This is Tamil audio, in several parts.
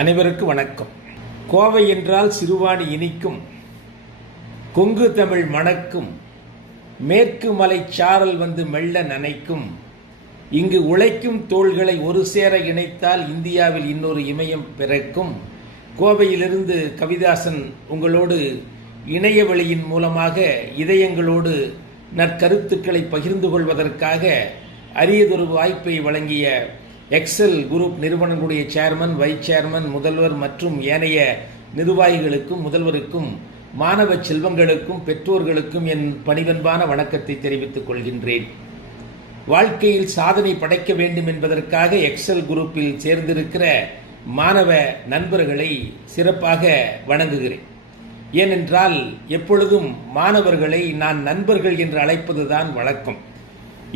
அனைவருக்கும் வணக்கம். கோவை என்றால் சிறுவாணி இனிக்கும், கொங்கு தமிழ் மணக்கும், மேற்கு மலை சாரல் வந்து மெல்ல நனைக்கும், இங்கு உழைக்கும் தோள்களை ஒரு சேர இணைத்தால் இந்தியாவில் இன்னொரு இமயம் பிறக்கும். கோவையிலிருந்து கவிதாசன் உங்களோடு இணையவழியின் மூலமாக இதயங்களோடு நற்கருத்துக்களை பகிர்ந்து கொள்வதற்காக அரியதொரு வாய்ப்பை வழங்கிய எக்ஸல் குரூப் நிறுவனங்களுடைய சேர்மன், வைஸ் சேர்மன், முதல்வர் மற்றும் ஏனைய நிர்வாகிகளுக்கும், முதல்வருக்கும், மாணவ செல்வங்களுக்கும், பெற்றோர்களுக்கும் என் பணிவன்பான வணக்கத்தை தெரிவித்துக் கொள்கின்றேன். வாழ்க்கையில் சாதனை படைக்க வேண்டும் என்பதற்காக எக்ஸல் குரூப்பில் சேர்ந்திருக்கிற மாணவ நண்பர்களை சிறப்பாக வணங்குகிறேன். ஏனென்றால் எப்பொழுதும் மாணவர்களை நான் நண்பர்கள் என்று அழைப்பதுதான் வழக்கம்.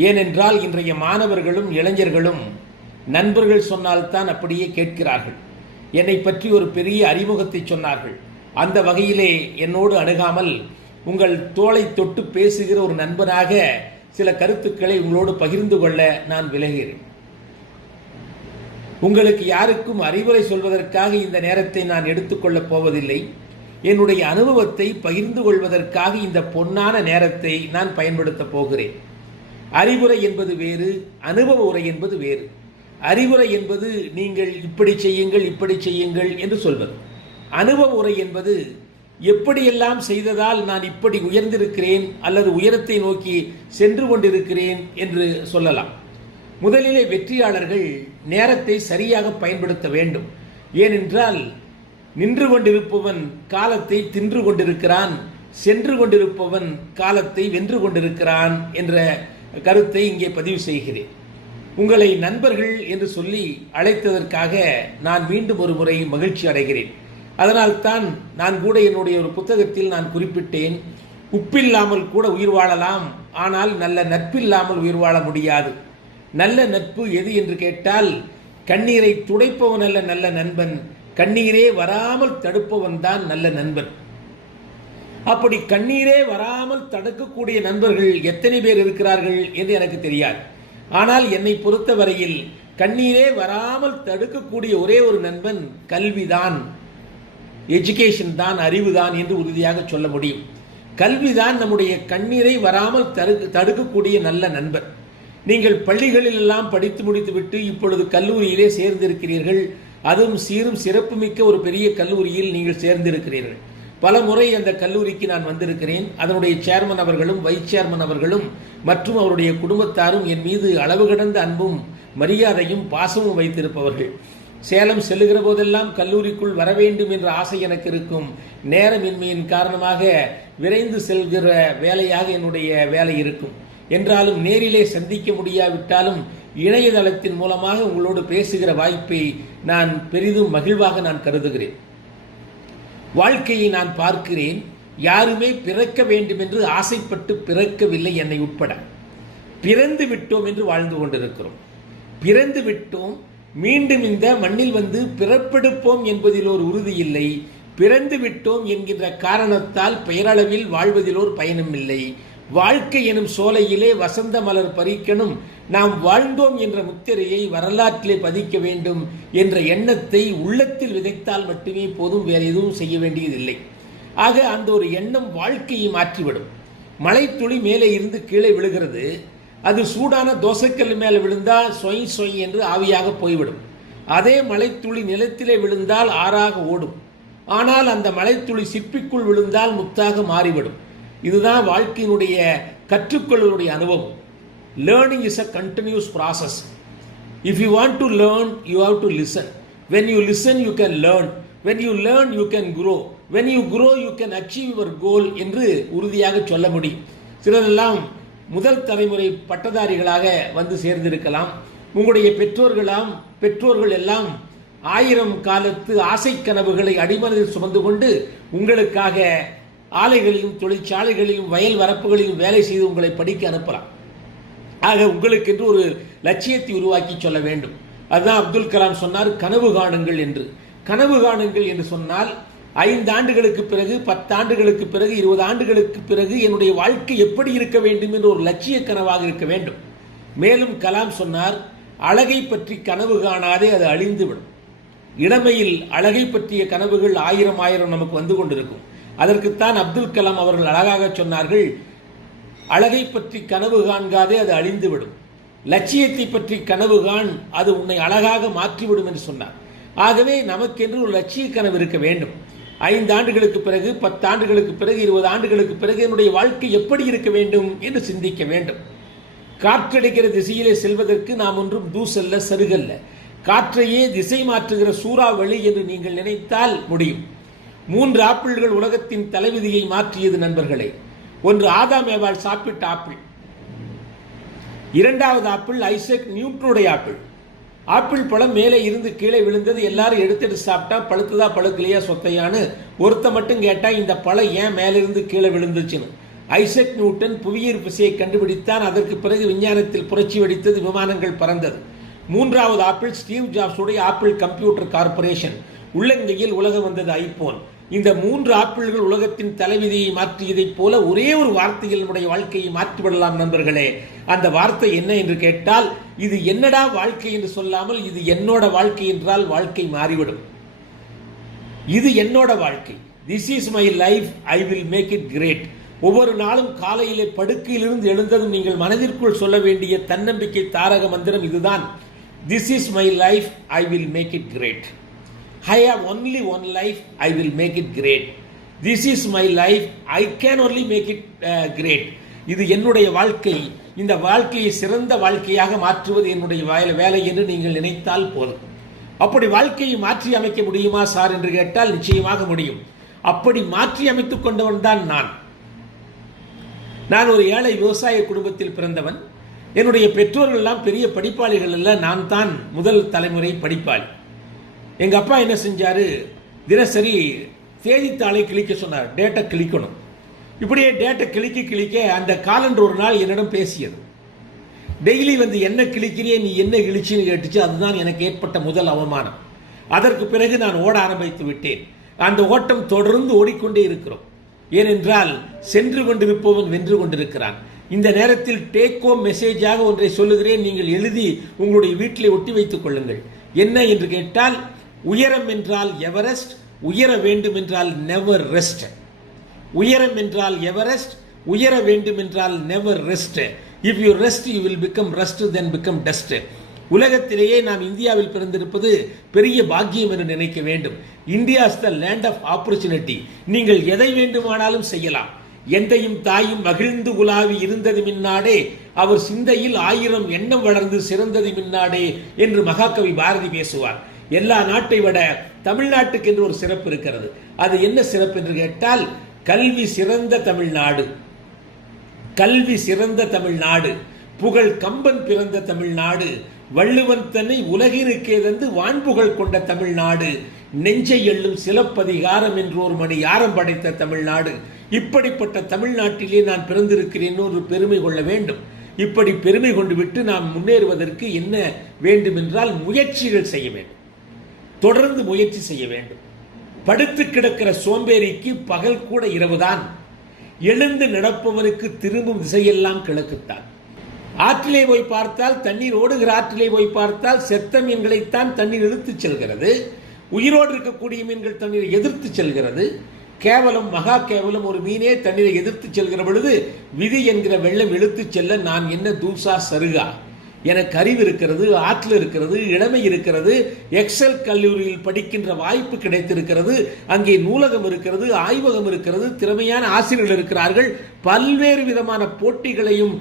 ஏனென்றால் இன்றைய மாணவர்களும் இளைஞர்களும் நண்பர்கள் சொன்னால்தான் அப்படியே கேட்கிறார்கள். என்னை பற்றி ஒரு பெரிய அறிமுகத்தை சொன்னார்கள். அந்த வகையிலே என்னோடு அணுகாமல் உங்கள் தோளை தொட்டு பேசுகிற ஒரு நண்பனாக சில கருத்துக்களை உங்களோடு பகிர்ந்து கொள்ள நான் விலகிறேன். உங்களுக்கு யாருக்கும் அறிவுரை சொல்வதற்காக இந்த நேரத்தை நான் எடுத்துக்கொள்ளப் போவதில்லை. என்னுடைய அனுபவத்தை பகிர்ந்து கொள்வதற்காக இந்த பொன்னான நேரத்தை நான் பயன்படுத்தப் போகிறேன். அறிவுரை என்பது வேறு, அனுபவ உரை என்பது வேறு. அறிவுரை என்பது நீங்கள் இப்படி செய்யுங்கள், இப்படி செய்யுங்கள் என்று சொல்வது. அனுபவ உரை என்பது எப்படியெல்லாம் செய்ததால் நான் இப்படி உயர்ந்திருக்கிறேன் அல்லது உயரத்தை நோக்கி சென்று கொண்டிருக்கிறேன் என்று சொல்லலாம். முதலிலே வெற்றியாளர்கள் நேரத்தை சரியாக பயன்படுத்த வேண்டும். ஏனென்றால் நின்று கொண்டிருப்பவன் காலத்தை தின்று கொண்டிருக்கிறான், சென்று கொண்டிருப்பவன் காலத்தை வென்று கொண்டிருக்கிறான் என்ற கருத்தை இங்கே பதிவு செய்கிறேன். உங்களை நண்பர்கள் என்று சொல்லி அழைத்ததற்காக நான் மீண்டும் ஒரு முறை மகிழ்ச்சி அடைகிறேன். அதனால்தான் நான் கூட என்னுடைய ஒரு புத்தகத்தில் நான் குறிப்பிட்டேன், உப்பில்லாமல் கூட உயிர் வாழலாம், ஆனால் நல்ல நட்பில்லாமல் உயிர் வாழ முடியாது. நல்ல நட்பு எது என்று கேட்டால், கண்ணீரை துடைப்பவன் அல்ல நல்ல நண்பன், கண்ணீரே வராமல் தடுப்பவன் தான் நல்ல நண்பன். அப்படி கண்ணீரே வராமல் தடுக்கக்கூடிய நண்பர்கள் எத்தனை பேர் இருக்கிறார்கள் என்று எனக்கு தெரியாது. ஆனால் என்னை பொறுத்தவரையில் கண்ணீரே வராமல் தடுக்கக்கூடிய ஒரே ஒரு நண்பன் கல்விதான், எஜுகேஷன் தான், அறிவுதான் என்று உறுதியாக சொல்ல முடியும். கல்விதான் நம்முடைய கண்ணீரை வராமல் தடுக்கக்கூடிய நல்ல நண்பன். நீங்கள் பள்ளிகளில் எல்லாம் படித்து முடித்துவிட்டு இப்பொழுது கல்லூரியிலே சேர்ந்திருக்கிறீர்கள். அதுவும் சீரும் சிறப்புமிக்க ஒரு பெரிய கல்லூரியில் நீங்கள் சேர்ந்திருக்கிறீர்கள். பல முறை அந்த கல்லூரிக்கு நான் வந்திருக்கிறேன். அதனுடைய சேர்மன் அவர்களும், வைஸ் சேர்மன் அவர்களும் மற்றும் அவருடைய குடும்பத்தாரும் என் மீது அளவு கடந்த அன்பும் மரியாதையும் பாசமும் வைத்திருப்பவர்கள். சேலம் செல்லுகிற போதெல்லாம் கல்லூரிக்குள் வர வேண்டும் என்ற ஆசை எனக்கு இருக்கும். நேரமின்மையின் காரணமாக விரைந்து செல்கிற வேலையாக என்னுடைய வேலை இருக்கும். என்றாலும் நேரிலே சந்திக்க முடியாவிட்டாலும் இணையதளத்தின் மூலமாக உங்களோடு பேசுகிற வாய்ப்பை நான் பெரிதும் மகிழ்வாக நான் கருதுகிறேன். வாழ்க்கையை நான் பார்க்கிறேன், யாருமே பிறக்க வேண்டும் என்று ஆசைப்பட்டு பிறக்கவில்லை, என்னை உட்பட. பிறந்து விட்டோம் என்று வாழ்ந்து கொண்டிருக்கிறோம். பிறந்து விட்டோம், மீண்டும் இந்த மண்ணில் வந்து பிறப்பெடுப்போம் என்பதில் ஒரு உறுதி இல்லை. பிறந்து விட்டோம் என்கின்ற காரணத்தால் பெயரளவில் வாழ்வதில் ஒரு பயனும் இல்லை. வாழ்க்கை எனும் சோலையிலே வசந்த மலர் பறிக்கணும், நாம் வாழ்ந்தோம் என்ற முத்திரையை வரலாற்றிலே பதிக்க வேண்டும் என்ற எண்ணத்தை உள்ளத்தில் விதைத்தால் மட்டுமே போதும், வேறு எதுவும் செய்ய வேண்டியதில்லை. ஆக அந்த ஒரு எண்ணம் வாழ்க்கையை மாற்றிவிடும். மழைத்துளி மேலே இருந்து கீழே விழுகிறது, அது சூடான தோசைக்கல் மேலே விழுந்தால் சொய் சொய் என்று ஆவியாக போய்விடும். அதே மழைத்துளி நிலத்திலே விழுந்தால் ஆறாக ஓடும். ஆனால் அந்த மழைத்துளி சிற்பிக்குள் விழுந்தால் முத்தாக மாறிவிடும். இதுதான் வாழ்க்கையினுடைய கற்றுக்கொள்வதுடைய அனுபவம். Learning is a continuous process. If you want to learn, you have to listen. When you listen, you can learn. When you learn, you can grow. When you grow, you can achieve your goal என்று உறுதியாக சொல்ல முடியும். சிலரெல்லாம் முதல் தலைமுறை பட்டதாரிகளாக வந்து சேர்ந்திருக்கலாம். உங்களுடைய பெற்றோர்கள் எல்லாம் 1000 காலத்து ஆசை கனவுகளை அடிமனதில் சுமந்து கொண்டு உங்களுக்காக ஆலைகளிலும் தொழிற்சாலைகளிலும் வயல் வரப்புகளிலும் வேலை செய்து உங்களை படிக்க அனுப்பலாம். ஆக உங்களுக்கென்று ஒரு லட்சியத்தை உருவாக்கி சொல்ல வேண்டும். அதுதான் அப்துல் கலாம் சொன்னார், கனவு காணுங்கள் என்று. கனவு காணுங்கள் என்று சொன்னால் 5 ஆண்டுகளுக்கு பிறகு, 10 ஆண்டுகளுக்கு பிறகு, 20 ஆண்டுகளுக்கு பிறகு என்னுடைய வாழ்க்கை எப்படி இருக்க வேண்டும் என்று ஒரு லட்சிய கனவாக இருக்க வேண்டும். மேலும் கலாம் சொன்னார், அழகை பற்றி கனவு காணாதே, அது அழிந்துவிடும். இளமையில் அழகை பற்றிய கனவுகள் ஆயிரம் ஆயிரம் நமக்கு வந்து கொண்டிருக்கும். அதற்குத்தான் அப்துல் கலாம் அவர்கள் அழகாக சொன்னார்கள், அழகை பற்றி கனவு காண்காதே, அது அழிந்துவிடும். லட்சியத்தை பற்றி கனவு காண், அது உன்னை அழகாக மாற்றிவிடும் என்று சொன்னார். ஆகவே நமக்கென்று ஒரு லட்சிய கனவு இருக்க வேண்டும். 5 ஆண்டுகளுக்கு பிறகு, 10 ஆண்டுகளுக்கு பிறகு, 20 ஆண்டுகளுக்கு பிறகு என்னுடைய வாழ்க்கை எப்படி இருக்க வேண்டும் என்று சிந்திக்க வேண்டும். காற்றடிக்கிற திசையிலே செல்வதற்கு நாம் ஒன்றும் தூசல்ல, சருகல்ல. காற்றையே திசை மாற்றுகிற சூறாவளி என்று நீங்கள் நினைத்தால் முடியும். 3 ஆப்பிள்கள் உலகத்தின் தலைவிதியை மாற்றியது நண்பர்களே. ஒன்று ஆதாம் ஏவாள் சாப்பிட்ட ஆப்பிள். 2வது ஆப்பிள் ஐசக் நியூட்டனுடைய ஆப்பிள். ஆப்பிள் பழம் மேலே இருந்து கீழே விழுந்தது. எல்லாரும் எடுத்துட்டு சாப்பிட்டா பழுத்துதா பழுக்கலையா சொத்தையான்னு ஒருத்த மட்டும் கேட்டா இந்த பழம் ஏன் மேலிருந்து கீழே விழுந்துச்சுன்னு. ஐசக் நியூட்டன் புவியீர்ப்பு விசையை கண்டுபிடித்தான். அதற்கு பிறகு விஞ்ஞானத்தில் புரட்சி வெடித்தது, விமானங்கள் பறந்தது. 3வது ஆப்பிள் ஸ்டீவ் ஜாப்ஸுடைய ஆப்பிள் கம்ப்யூட்டர் கார்பரேஷன். உள்ளங்கையில் உலகம் வந்தது ஐபோன். இந்த 3 ஆப்பிள்கள் உலகத்தின் தலைவிதியை மாற்றியதைப் போல ஒரே ஒரு வார்த்தையில் நம்முடைய வாழ்க்கையை மாற்றிவிடலாம் நண்பர்களே. அந்த வார்த்தை என்ன என்று கேட்டால், இது என்னடா வாழ்க்கை என்று சொல்லாமல் இது என்னோட வாழ்க்கை என்றால் வாழ்க்கை மாறிவிடும். இது என்னோட வாழ்க்கை. This is my life, I will make it great. ஒவ்வொரு நாளும் காலையிலே படுக்கையிலிருந்து எழுந்ததும் நீங்கள் மனதிற்குள் சொல்ல வேண்டிய தன்னம்பிக்கை தாரக மந்திரம் இதுதான். This is my life, I will make it great. I have only one life, I will make it great. This is my life, I can only make it great. இது என்னுடைய வாழ்க்கை. இந்த வாழ்க்கையை சிறந்த வாழ்க்கையாக மாற்றுவது என்னுடைய வேலை என்று நீங்கள் நினைத்தால் போதும். அப்படி வாழ்க்கையை மாற்றி அமைக்க முடியுமா சார் என்று கேட்டால் நிச்சயமாக முடியும். அப்படி மாற்றி அமைத்துக் கொண்டவன் தான் நான். நான் ஒரு ஏழை விவசாய குடும்பத்தில் பிறந்தவன். என்னுடைய பெற்றோர்கள் எல்லாம் பெரிய படிப்பாளிகள் அல்ல, நான் தான் முதல் தலைமுறை படிப்பாளி. எங்க அப்பா என்ன செஞ்சாரு, தினசரி செய்தித்தாளை கிழிக்க சொன்னார். டேட்டை கிழிக்கணும். இப்படியே டேட்டை கிழிக்க அந்த காலண்டர் ஒரு நாள் என்னிடம் பேசியது. டெய்லி வந்து என்ன கிழிக்கிறியே, நீ என்ன கிழிச்சின்னு கேட்டுச்சு. அதுதான் எனக்கு ஏற்பட்ட முதல் அவமானம். அதற்கு பிறகு நான் ஓட ஆரம்பித்து விட்டேன். அந்த ஓட்டம் தொடர்ந்து ஓடிக்கொண்டே இருக்கிறோம். ஏனென்றால் சென்று கொண்டிருப்பவன் வென்று கொண்டிருக்கிறான். இந்த நேரத்தில் டேக் ஹோம் மெசேஜாக ஒன்றை சொல்லுகிறேன், நீங்கள் எழுதி உங்களுடைய வீட்டிலே ஒட்டி வைத்துக் கொள்ளுங்கள். என்ன என்று கேட்டால், உயரம் என்றால் எவரெஸ்ட், உயர வேண்டும் என்றால் நெவர் ரெஸ்ட். உயரம் என்றால் எவரெஸ்ட், உயர வேண்டும் என்றால் never rest. If you rest you will become rust, then become dust. உலகத்திலேயே நாம் இந்தியாவில் பிறந்திருப்பது பெரிய பாக்கியம் என்று நினைக்க வேண்டும். India is the land of opportunity. நீங்கள் எதை வேண்டுமானாலும் செய்யலாம். எந்தையும் தாயும் மகிழ்ந்து உலாவி இருந்தது மின்னாடே, அவர் சிந்தையில் 1000 எண்ணம் வளர்ந்து சிறந்தது மின்னாடே என்று மகாகவி பாரதி பேசுவார். எல்லா நாட்டை விட தமிழ்நாட்டுக்கு என்று ஒரு சிறப்பு இருக்கிறது. அது என்ன சிறப்பு என்று கேட்டால், கல்வி சிறந்த தமிழ்நாடு. கல்வி சிறந்த தமிழ்நாடு, புகழ் கம்பன் பிறந்த தமிழ்நாடு, வள்ளுவன் தன்னை உலகினுக்கே தந்து வான்புகழ் கொண்ட தமிழ்நாடு, நெஞ்சை எள்ளும் சிலப்பதிகாரம் என்று ஒரு மணி யாரம் படைத்த தமிழ்நாடு. இப்படிப்பட்ட தமிழ்நாட்டிலே நான் பிறந்திருக்கிறேன் என்று பெருமை கொள்ள வேண்டும். இப்படி பெருமை கொண்டு விட்டு நாம் முன்னேறுவதற்கு என்ன வேண்டும் என்றால் முயற்சிகள் செய்ய வேண்டும். தொடர்ந்து முயற்சி செய்ய வேண்டும். படுத்து கிடக்கிற சோம்பேறிக்கு பகல் கூட இரவுதான். எழுந்து நடப்பவனுக்கு திரும்பும் திசையெல்லாம் கிழக்குத்தான். ஆற்றிலே போய் பார்த்தால், தண்ணீர் ஓடுகிற ஆற்றிலே போய் பார்த்தால் செத்த மீன்களைத்தான் தண்ணீர் இழுத்துச் செல்கிறது. உயிரோடு இருக்கக்கூடிய மீன்கள் தண்ணீரை எதிர்த்து செல்கிறது. கேவலம், மகா கேவலம், ஒரு மீனே தண்ணீரை எதிர்த்து செல்கிற பொழுது விதி என்கிற வெள்ளம் இழுத்து செல்ல நான் என்ன தூசா சருகா? எனக்கு அறிவு இருக்கிறது, ஆற்றல் இருக்கிறது, இளமை இருக்கிறது, எக்ஸல் கல்லூரியில் படிக்கின்ற வாய்ப்பு கிடைத்திருக்கிறது, அங்கே நூலகம் இருக்கிறது, ஆய்வகம் இருக்கிறது, திறமையான ஆசிரியர்கள் இருக்கிறார்கள், பல்வேறு விதமான போட்டிகளையும்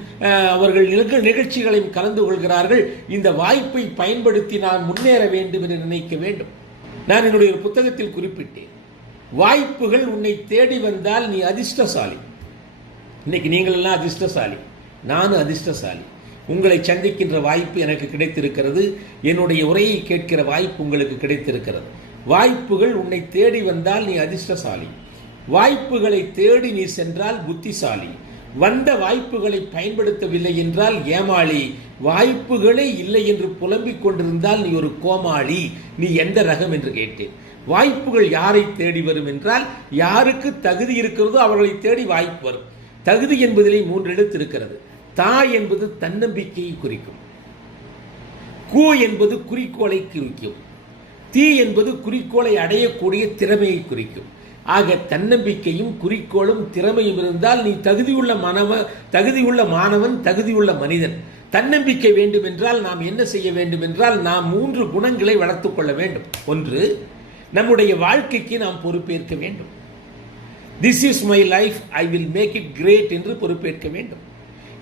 அவர்கள் நிகழ்ச்சிகளையும் கலந்து கொள்கிறார்கள். இந்த வாய்ப்பை பயன்படுத்தி நான் முன்னேற வேண்டும் என்று நினைக்க வேண்டும். நான் என்னுடைய ஒரு புத்தகத்தில் குறிப்பிட்டேன், வாய்ப்புகள் உன்னை தேடி வந்தால் நீ அதிர்ஷ்டசாலி. இன்னைக்கு நீங்கள் எல்லாம் அதிர்ஷ்டசாலி, நானும் அதிர்ஷ்டசாலி. உங்களை சந்திக்கின்ற வாய்ப்பு எனக்கு கிடைத்திருக்கிறது. என்னுடைய உரையை கேட்கிற வாய்ப்பு உங்களுக்கு கிடைத்திருக்கிறது. வாய்ப்புகள் உன்னை தேடி வந்தால் நீ அதிர்ஷ்டசாலி. வாய்ப்புகளை தேடி நீ சென்றால் புத்திசாலி. வந்த வாய்ப்புகளை பயன்படுத்தவில்லை என்றால் ஏமாளி. வாய்ப்புகளே இல்லை என்று புலம்பிக் கொண்டிருந்தால் நீ ஒரு கோமாளி. நீ எந்த ரகம் என்று கேட்டேன். வாய்ப்புகள் யாரை தேடி வரும் என்றால், யாருக்கு தகுதி இருக்கிறதோ அவர்களை தேடி வாய்ப்பு வரும். தகுதி என்பதிலே 3 எழுத்து இருக்கிறது. தா என்பது தன்னம்பிக்கையை குறிக்கும். கு என்பது குறிக்கோளை குறிக்கும். தீ என்பது குறிக்கோளை அடையக்கூடிய திறமையை குறிக்கும். ஆக தன்னம்பிக்கையும் குறிக்கோளும் திறமையும் இருந்தால் நீ தகுதியுள்ள மாணவன், தகுதியுள்ள மனிதன். தன்னம்பிக்கை வேண்டும் என்றால் நாம் என்ன செய்ய வேண்டும் என்றால் நாம் 3 குணங்களை வளர்த்துக் கொள்ள வேண்டும். ஒன்று, நம்முடைய வாழ்க்கைக்கு நாம் பொறுப்பேற்க வேண்டும். This is my life, I will make it great என்று பொறுப்பேற்க வேண்டும்.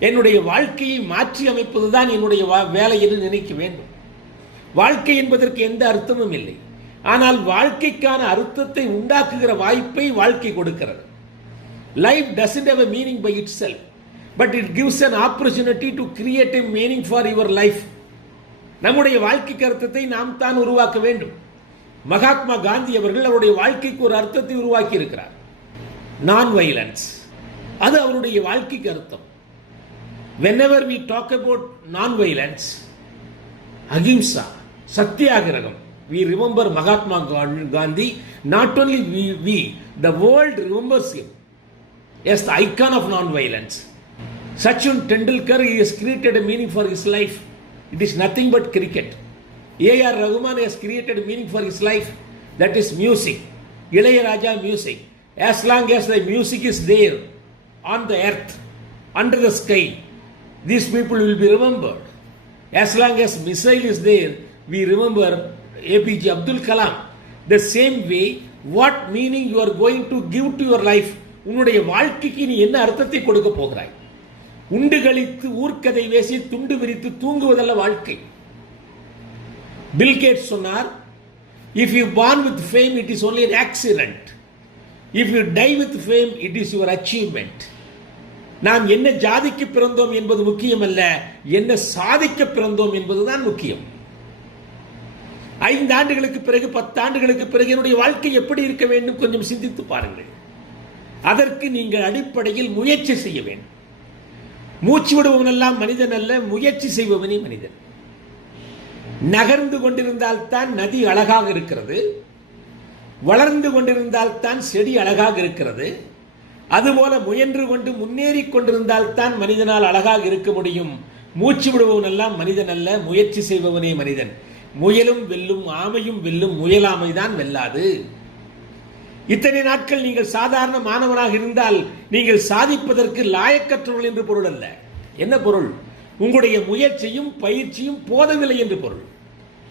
என்னுடைய வாழ்க்கையை மாற்றி அமைப்பதுதான் என்னுடைய வேலை என்று நினைக்க வேண்டும். வாழ்க்கை என்பதற்கு எந்த அர்த்தமும் இல்லை. ஆனால் வாழ்க்கைக்கான அர்த்தத்தை உண்டாக்குகிற வாய்ப்பை வாழ்க்கை கொடுக்கிறது. Life doesn't have a meaning by itself, but it gives an opportunity to create a meaning for your life. நம்முடைய வாழ்க்கைக்கு அர்த்தத்தை நாம் தான் உருவாக்க வேண்டும். மகாத்மா காந்தி அவர்கள் அவருடைய வாழ்க்கைக்கு ஒரு அர்த்தத்தை உருவாக்கி இருக்கிறார். நான் வயலன்ஸ், அது அவருடைய வாழ்க்கைக்கு அர்த்தம். whenever we talk about non violence, ahimsa, satyagraham, we remember Mahatma Gandhi. Not only we, the world remembers him as the icon of non violence. Sachin Tendulkar, he has created a meaning for his life. It is nothing but cricket. A.R. Rahman has created a meaning for his life, that is music. Ilayaraja music. As long as the music is there on the earth, under the sky, these people will be remembered. As long as missile is there, we remember APJ Abdul Kalam. The same way, what meaning you are going to give to your life? உன்னுடைய வாழ்க்கைக்கு நீ என்ன அர்த்தத்தை கொடுக்க போகிறாய்? உண்டு கழித்து ஊர்க்கதை பேசி துண்டு விரித்து தூங்குவதல்ல வாழ்க்கை. பில் கேட்ஸ் சொன்னார், if you born with fame, it is only an accident. If you die with fame, it is your achievement. நாம் என்ன ஜாதிக்கு பிறந்தோம் என்பது முக்கியம் அல்ல, என்ன சாதிக்க பிறந்தோம் என்பதுதான் முக்கியம். 5 ஆண்டுகளுக்கு பிறகு 10 ஆண்டுகளுக்கு பிறகு என்னுடைய வாழ்க்கை எப்படி இருக்க வேண்டும் கொஞ்சம் சிந்தித்து பாருங்கள். அதற்கு நீங்கள் அடிப்படையில் முயற்சி செய்ய வேண்டும். மூச்சு விடுபவனெல்லாம் மனிதன் அல்ல, முயற்சி செய்பவனே மனிதன். நகர்ந்து கொண்டிருந்தால் தான் நதி அழகாக இருக்கிறது, வளர்ந்து கொண்டிருந்தால் தான் செடி அழகாக இருக்கிறது. அதுபோல முயன்று கொண்டு முன்னேறி கொண்டிருந்தால் தான் மனிதனால் அழகாக இருக்க முடியும். மூச்சு விடுபவன் எல்லாம் மனிதன் அல்ல, முயற்சி செய்பவனே மனிதன். முயலும் வெல்லும், ஆமையும் வெல்லும், முயலாமைதான் வெல்லாது. இத்தனை நாட்கள் நீங்கள் சாதாரண மாணவனாக இருந்தால் நீங்கள் சாதிப்பதற்கு லாயக்கற்றவர்கள் என்று பொருள் அல்ல. என்ன பொருள்? உங்களுடைய முயற்சியும் பயிற்சியும் போதவில்லை என்று பொருள்.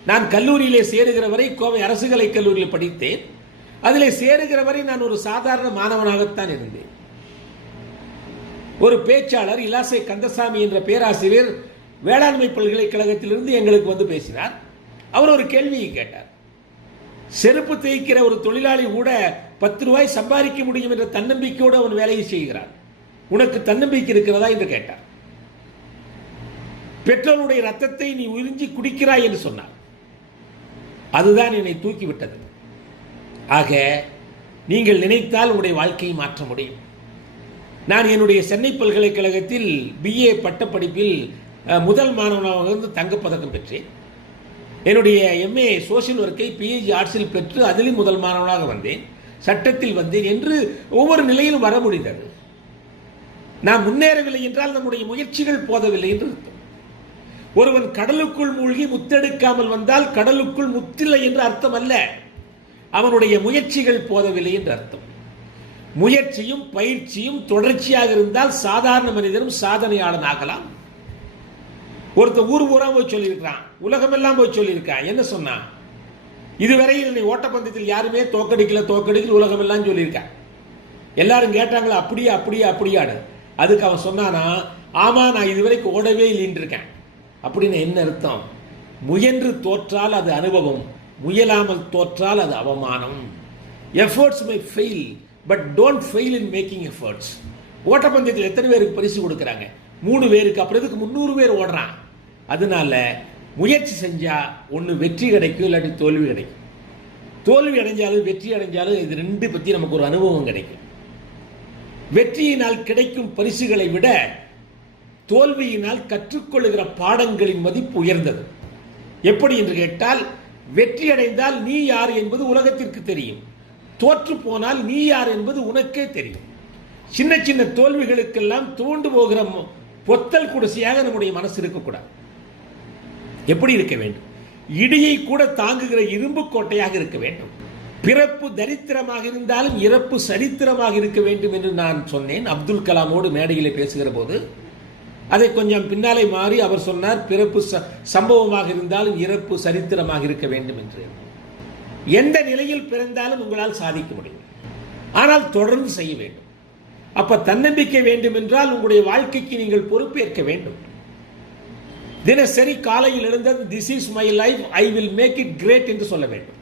நான் கல்லூரியிலே சேருகிற வரை கோவை அரசு கலை கல்லூரியில் படித்தேன். அதிலே சேருகிற வரை நான் ஒரு சாதாரண மாணவனாகத்தான் இருந்தேன். ஒரு பேச்சாளர் இலாசை கந்தசாமி என்ற பேராசிரியர் வேளாண்மை பல்கலைக்கழகத்திலிருந்து எங்களுக்கு வந்து பேசினார். அவர் ஒரு கேள்வியை கேட்டார். செருப்பு தேய்க்கிற ஒரு தொழிலாளி கூட 10 ரூபாய் சம்பாதிக்க முடியும் என்ற தன்னம்பிக்கையோடு அவன் வேலையை செய்கிறான். உனக்கு தன்னம்பிக்கை இருக்கிறதா என்று கேட்டார். பெற்றோருடைய ரத்தத்தை நீ உறிஞ்சி குடிக்கிறாய் என்று சொன்னார். அதுதான் என்னை தூக்கிவிட்டது. ஆக நீங்கள் நினைத்தால் உங்களுடைய வாழ்க்கையை மாற்ற முடியும். நான் என்னுடைய சென்னை பல்கலைக்கழகத்தில் BA பட்டப்படிப்பில் முதல் மாணவனாக இருந்து தங்கப்பதக்கம் பெற்றேன். என்னுடைய MA சோஷியல் ஒர்க்கை PhD ஆர்ட்ஸில் பெற்று அதிலும் முதல் மாணவனாக வந்தேன். சட்டத்தில் வந்தேன் என்று ஒவ்வொரு நிலையிலும் வர முடிந்தது. நாம் முன்னேறவில்லை என்றால் நம்முடைய முயற்சிகள் போதவில்லை என்று அர்த்தம். ஒருவன் கடலுக்குள் மூழ்கி முத்தெடுக்காமல் வந்தால் கடலுக்குள் முத்தில்லை என்று அர்த்தம் அல்ல, அவனுடைய முயற்சிகள் போதவில்லை என்று அர்த்தம். முயற்சியும் பயிற்சியும் தொடர்ச்சியாக இருந்தால் சாதாரண மனிதனும் சாதனையாளன் ஆகலாம். ஒருத்தர் ஊர் ஊரா போய் சொல்லியிருக்கான், உலகமெல்லாம் போய் சொல்லியிருக்கான். என்ன சொன்னான்? இதுவரையில் என்னை ஓட்டப்பந்தயத்தில் யாருமே தோக்கடிக்கல உலகமெல்லாம் சொல்லியிருக்கான். எல்லாரும் கேட்டாங்களா அப்படியே அப்படியே அப்படியாடு. அதுக்கு அவன் சொன்னானா, ஆமா நான் இதுவரைக்கும் ஓடவே இல்லைன்னு இருக்கேன். அப்படின்னு என்ன அர்த்தம்? முயன்று தோற்றால் அது அனுபவம், முயலாமல் தோற்றால் அது அவமானம். Efforts may fail, but don't fail in making efforts. ஓட்டப்பந்தயத்தில் எத்தனை பேருக்கு பரிசு கொடுக்குறாங்க? 3 பேருக்கு. அப்புறம் இதுக்கு 300 பேர் ஓடுறான். அதனால முயற்சி செஞ்சா ஒன்று வெற்றி கிடைக்கும், இல்லாட்டி தோல்வி கிடைக்கும். தோல்வி அடைஞ்சாலும் வெற்றி அடைஞ்சாலும் இது 2 பற்றி நமக்கு ஒரு அனுபவம் கிடைக்கும். வெற்றியினால் கிடைக்கும் பரிசுகளை விட தோல்வியினால் கற்றுக்கொள்ளுகிற பாடங்களின் மதிப்பு உயர்ந்தது. எப்படி என்று கேட்டால், வெற்றி அடைந்தால் நீ யார் என்பது உலகத்திற்கு தெரியும், தோற்று போனால் நீ யார் என்பது உனக்கே தெரியும். சின்ன சின்ன தோல்விகளுக்கெல்லாம் தூண்டு போகிற பொத்தல் குடிசையாக நம்முடைய மனசு இருக்கக்கூடாது. எப்படி இருக்க வேண்டும்? இடியை கூட தாங்குகிற இரும்பு கோட்டையாக இருக்க வேண்டும். பிறப்பு தரித்திரமாக இருந்தாலும் இறப்பு சரித்திரமாக இருக்க வேண்டும் என்று நான் சொன்னேன் அப்துல் கலாமோடு மேடையிலே பேசுகிற போது. அதை கொஞ்சம் பின்னாலே மாறி அவர் சொன்னார், பிறப்பு சம்பவமாக இருந்தாலும் இறப்பு சரித்திரமாக இருக்க வேண்டும் என்று. எந்த நிலையில் பிறந்தாலும் உங்களால் சாதிக்க முடியும், ஆனால் தொடர்ந்து செய்ய வேண்டும். அப்ப தன்னம்பிக்கை வேண்டும் என்றால் உங்களுடைய வாழ்க்கைக்கு நீங்கள் பொறுப்பேற்க வேண்டும். தினசரி காலையில் எழுந்தது this is my life, I will make it great என்று சொல்ல வேண்டும்.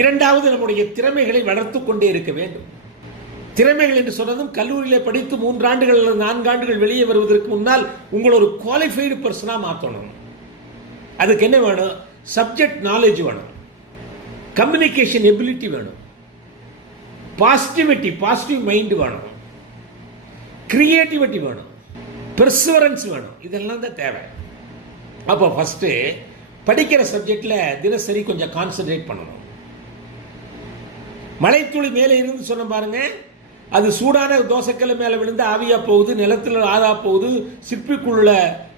இரண்டாவது, நம்முடைய திறமைகளை வளர்த்துக் கொண்டே இருக்க வேண்டும். திறமைகள் என்று சொன்னதும் கல்லூரியிலே படித்து 3 ஆண்டுகள் அல்லது 4 ஆண்டுகள் வெளியே வருவதற்கு முன்னால் உங்களை ஒரு குவாலிஃபைடு பர்சனா மாற்றணும். அதுக்கு என்ன வேணும்? சப்ஜெக்ட் நாலேஜ் வேணும், கம்யூனிகேஷன் எபிலிட்டி வேணும், பாசிட்டிவ் மைண்ட் வேணும், கிரியேட்டிவிட்டி வேணும், பெர்சவரன்ஸ் வேணும். இதெல்லாம் தான் தேவை. அப்போ ஃபர்ஸ்ட் படிக்கிற சப்ஜெக்ட்ல தினசரி கொஞ்சம் கான்சென்ட்ரேட் பண்ணணும். மலைத்துளி மேலே இருந்து சொன்ன பாருங்க, அது சூடான தோசைக்கல்ல மேலே விழுந்தா ஆவியா போகுது, நிலத்தில் ஆதா போகுது, சிற்பிக்குள்ள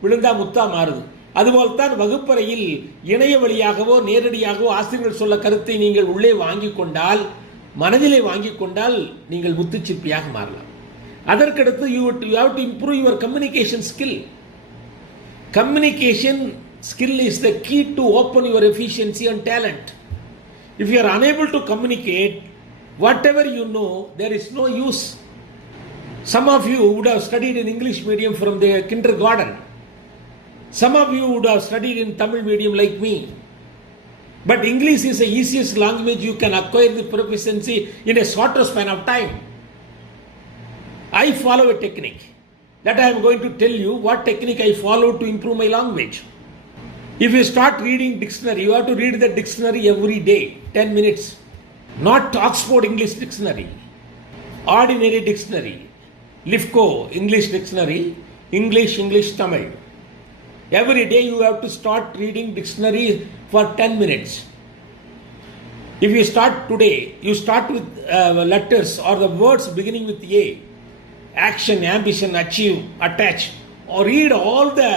விழுந்தா முத்தா மாறுது. அதுபோல் தான் வகுப்பறையில் இணைய வழியாகவோ நேரடியாகவோ ஆசிரியர்கள் சொல்ல கருத்தை நீங்கள் உள்ளே வாங்கிக் கொண்டால், மனதிலே வாங்கிக் கொண்டால் நீங்கள் முத்துச்சிற்பியாக மாறலாம். அதற்கடுத்து you have to improve your communication skill. Communication skill is the key to open your efficiency and talent. If you are unable to communicate, whatever you know, there is no use. Some of you would have studied in English medium from the kindergarten. Some of you would have studied in Tamil medium like me. But English is the easiest language you can acquire the proficiency in a shorter span of time. I follow a technique that I am going to tell you what technique I follow to improve my language. If you start reading dictionary, you have to read the dictionary every day, 10 minutes. Not Oxford English Dictionary, ordinary dictionary, Lifco English Dictionary, English Tamil. Every day you have to start reading dictionary for 10 minutes. If you start today, you start with letters or the words beginning with A. Action, ambition, achieve, attach, or read all the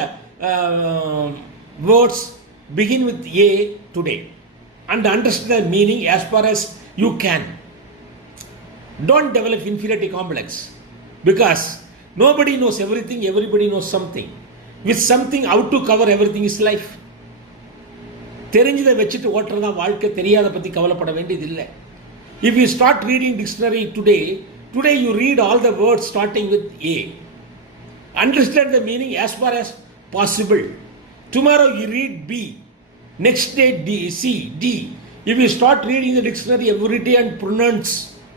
words begin with A today and understand the meaning as far as you can. Don't develop inferiority complex, because nobody knows everything, everybody knows something. With something, how to cover everything is life. தெரிஞ்சதை வச்சுட்டு ஓட்டுறதா வாழ்க்கை, தெரியாத பற்றி கவலைப்பட வேண்டியது இல்லை. If you start reading dictionary today you read all the words starting with A. Understand the meaning as far as possible. Tomorrow you read B. Next day D, C, D. If you start reading the dictionary every day and pronounce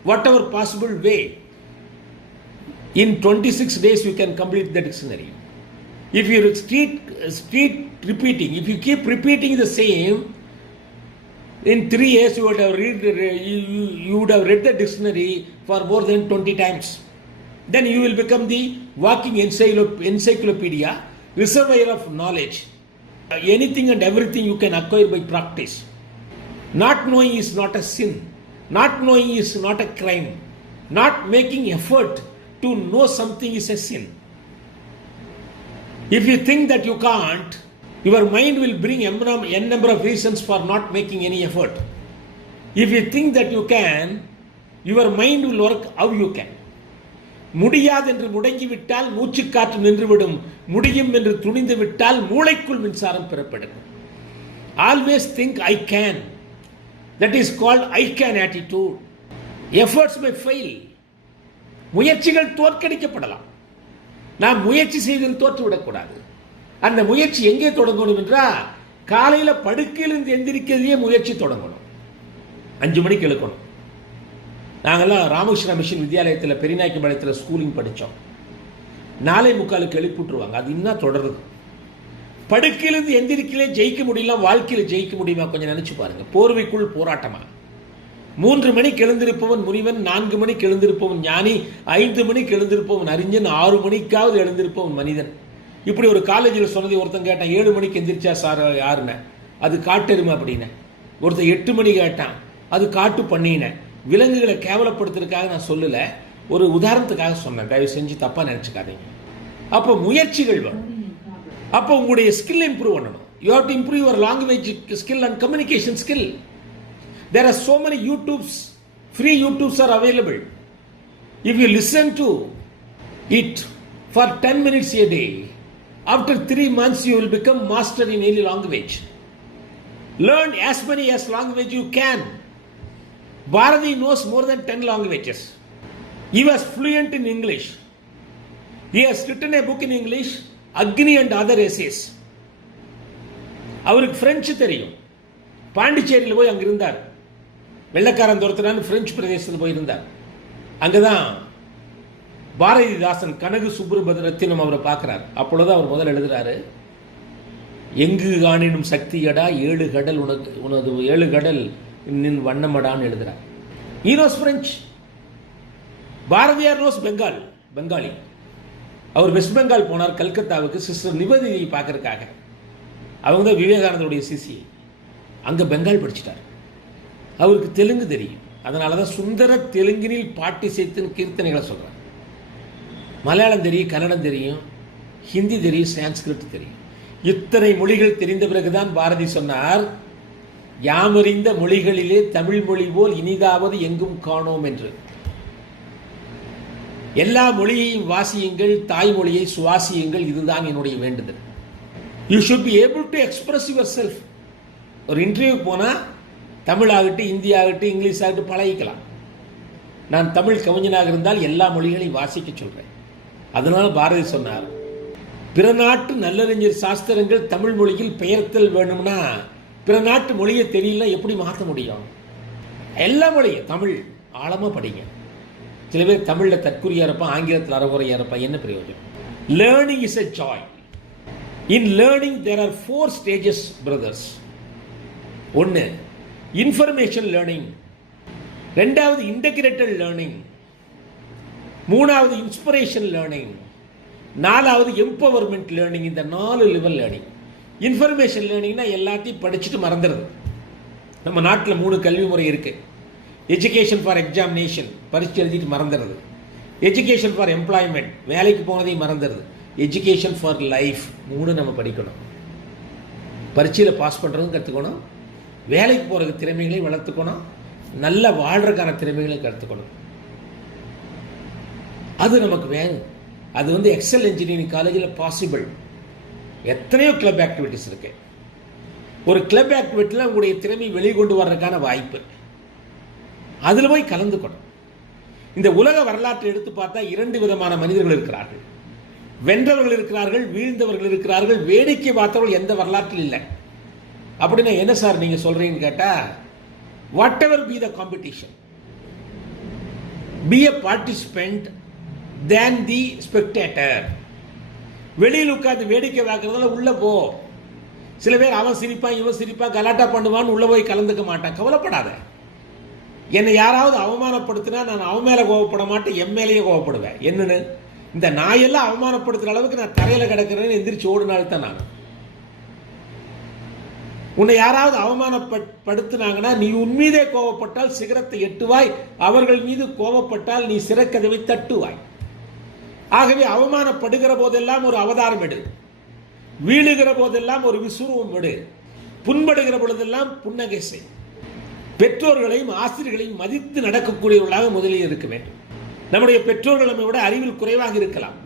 whatever possible way, in 26 days you can complete the dictionary. If you keep repeating, if you keep repeating the same, in 3 years you would have read the dictionary for more than 20 times. Then you will become the walking encyclopedia, reservoir of knowledge. Anything and everything you can acquire by practice. Not knowing is not a sin. Not knowing is not a crime. Not making effort to know something is a sin. If you think that you can't, your mind will bring n number of reasons for not making any effort. If you think that you can, your mind will work how you can. முடியாது என்று முடங்கிவிட்டால் மூச்சு காற்று நின்றுவிடும், முடியும் என்று துணிந்து விட்டால் மூளைக்குள் மின்சாரம் பெறப்படும். Always think I can. That is called I can attitude. Efforts may fail. முயற்சிகள் தோற்கடிக்கப்படலாம். நாம் முயற்சி செய்தில் தோற்று விடக்கூடாது. அந்த முயற்சி எங்கே தொடங்கணும் என்றால், காலையில் படுக்கையிலிருந்து எந்திரிக்கிறதுலேயே முயற்சி தொடங்கணும். 5 மணிக்கு எழுக்கணும். நாங்கள்லாம் ராமகிருஷ்ணா மிஷன் வித்யாலயத்தில் பெரியநாயக்கம்பாளையத்தில் ஸ்கூலிங் படித்தோம். 4:45 எழுப்பிட்டுருவாங்க. அது இன்னும் தொடருது. படுக்கையிலிருந்து எந்திரிக்கலே ஜெயிக்க முடியல, வாழ்க்கையில் ஜெயிக்க முடியுமா? கொஞ்சம் நினைச்சு பாருங்க. போர்வைக்குள் போராட்டமா? 3 மணிக்கு எழுந்திருப்பவன் முனிவன், 4 மணிக்கு எழுந்திருப்பவன் ஞானி, 5 மணிக்கு எழுந்திருப்பவன் அறிஞன், 6 மணிக்காவது எழுந்திருப்பவன் மனிதன். இப்படி ஒரு காலேஜில் சொன்னதை ஒருத்தன் கேட்டான், 7 மணிக்கு எந்திரிச்சா சார் யாருன்னு? அது காட்டெருமை அப்படின்னு. ஒருத்தன் 8 மணி கேட்டான், அது காட்டு பண்ணினேன். விலங்குகளை கேவலப்படுத்துறதுக்காக நான் சொல்லலை, ஒரு உதாரணத்துக்காக சொன்னேன். தயவு செஞ்சு தப்பாக நினச்சிக்காதீங்க. அப்போ முயற்சிகள் வேணும். அப்போ உங்களுடைய ஸ்கில் இம்ப்ரூவ் பண்ணணும். You have to improve your language skill and communication skill. There are so many YouTubes, free YouTubes are available. If you listen to it for 10 minutes a day, after 3 months you will become master in any language. Learn as many as language you can. Bharati knows more than 10 languages. He was fluent in English. He has written a book in English, Agni and other essays. அவருக்கு பிரெஞ்சு தெரியும். பாண்டிச்சேரியில் போய் அங்கே இருந்தார். வெள்ளக்காரன் துரத்துறான்னு பிரெஞ்சு பிரதேசத்தில் போயிருந்தார். அங்கே தான் பாரதிதாசன் கனகு சுப்ரபத்ரத்தினம் அவரை பார்க்குறார். அப்பொழுது அவர் முதல் எழுதுகிறாரு, எங்கு காணினும் சக்தியடா 7 கடல் உனது 7 கடல் நின் வண்ணமடான்னு எழுதுகிறார். He knows French. Bharathiyar knows Bengali. அவர் வெஸ்ட் பெங்கால் போனார் கல்கத்தாவுக்கு சிஸ்டர் நிவேதியை பார்க்கறதுக்காக. அவங்க தான் விவேகானந்தருடைய சிசி. அங்கே பெங்கால் படிச்சிட்டார். அவருக்கு தெலுங்கு தெரியும். அதனால தான் சுந்தர தெலுங்கினில் பாட்டி சேர்த்துன்னு கீர்த்தனைகளை சொல்கிறார். மலையாளம் தெரியும், கன்னடம் தெரியும், ஹிந்தி தெரியும், சான்ஸ்கிரிட் தெரியும். இத்தனை மொழிகள் தெரிந்த பிறகுதான் பாரதி சொன்னார், யாமறிந்த மொழிகளிலே தமிழ் மொழி போல் இனிதாவது எங்கும் காணோம் என்று. எல்லா மொழியையும் வாசியுங்கள், தாய்மொழியை சுவாசியுங்கள், இதுதான் என்னுடைய வேண்டுதல். You should be able to express your self. ஒரு இன்டர்வியூ போனால் தமிழ் ஆகட்டும், இந்தி ஆகட்டும், இங்கிலீஷ் ஆகட்டும் பழகிக்கலாம். நான் தமிழ் கவிஞனாக இருந்தால் எல்லா மொழிகளையும் வாசிக்க சொல்கிறேன். அதனால பாரதி சொன்னார், பிற நாட்டு நல்லறிஞர் சாஸ்திரங்கள் தமிழ் மொழியில் பெயர்த்தல் வேணும்னா பிற நாட்டு மொழியை தெரியல எப்படி மாற்ற முடியும்? எல்லா மொழியும் தமிழ் ஆழமாக படிங்க. சில பேர் தமிழில் தற்குறியாக இருப்பான், ஆங்கிலத்தில் அறகுறையாக இருப்பான். என்ன பிரயோஜனம்? Learning is a joy. In learning there are 4 stages brothers. 1 information learning, 2வது இன்டகிரேட்டட் லேர்னிங், 3வது இன்ஸ்பிரேஷன் லேர்னிங், 4வது எம்பவர்மெண்ட் லேர்னிங். இந்த 4 லெவல் லேர்னிங். இன்ஃபர்மேஷன் லேர்னிங்னா எல்லாத்தையும் படிச்சுட்டு மறந்துடுது. நம்ம நாட்டில் 3 கல்வி முறை இருக்கு. எஜுகேஷன் ஃபார் எக்ஸாமினேஷன், பரீட்சை எழுதிட்டு மறந்துடுது. எஜுகேஷன் ஃபார் எம்ப்ளாய்மெண்ட், வேலைக்கு போனதையும் மறந்துடுது. எஜுகேஷன் ஃபார் லைஃப், 3 நம்ம படிக்கணும். பரீட்சையில் பாஸ் பண்ணுறதும் கற்றுக்கணும், வேலைக்கு போகிறதுக்கு திறமைகளையும் வளர்த்துக்கணும், நல்ல வாழ்கிறதுக்கான திறமைகளையும் கற்றுக்கணும். அது நமக்கு வேணும். அது எக்ஸல் இன்ஜினியரிங் காலேஜில் பாசிபிள். எத்தனையோ கிளப் ஆக்டிவிட்டிஸ் இருக்கு. ஒரு கிளப் ஆக்டிவிட்டியில் உங்களுடைய திறமை வெளிக்கொண்டு வர்றதுக்கான வாய்ப்பு, அதில் போய் கலந்துக்கணும். இந்த உலக வரலாற்றை எடுத்து பார்த்தா 2 விதமான மனிதர்கள் இருக்கிறார்கள். வென்றவர்கள் இருக்கிறார்கள், வீழ்ந்தவர்கள் இருக்கிறார்கள். வேடிக்கை பார்த்தவர்கள் எந்த வரலாற்றில் இல்லை. அப்படின்னா என்ன சார் நீங்கள் சொல்கிறீங்கன்னு கேட்டால், what ever be the competition, B a participant than the spectator. வெளியில் உட்காந்து வேடிக்கை பார்க்கறதால உள்ள போ. சில பேர் அவன் சிரிப்பான், இவன் சிரிப்பான், கலாட்டா பண்ணுவான்னு உள்ள போய் கலந்துக்க மாட்டான். கவலைப்படாத. என்னை யாராவது அவமானப்படுத்தினா நான் அவன் மேலே கோவப்பட மாட்டேன், என் மேலேயே கோவப்படுவேன். என்னன்னு, இந்த நாயெல்லாம் அவமானப்படுத்துகிற அளவுக்கு நான் தரையில் கிடக்கிறேன்னு எந்திரிச்சு ஓடினால்தான் நான். உன்னை யாராவது அவமானப்படுத்தினாங்கன்னா நீ உன்மீதே கோவப்பட்டால் சிகரத்தை எட்டுவாய், அவர்கள் மீது கோவப்பட்டால் நீ சிறக்கதவை தட்டுவாய். ஆகவே அவமானப்படுகிற போதெல்லாம் ஒரு அவதாரம் எடு, வீழுகிற போதெல்லாம் ஒரு விசுருவம் எடு, புண்படுகிற பொழுதெல்லாம் புன்னகை செய். பெற்றோர்களையும் ஆசிரியர்களையும் மதித்து நடக்கக்கூடியவர்களாக முதலில் இருக்க வேண்டும். நம்முடைய பெற்றோர்கள் நம்மை விட அறிவில் குறைவாக இருக்கலாம்.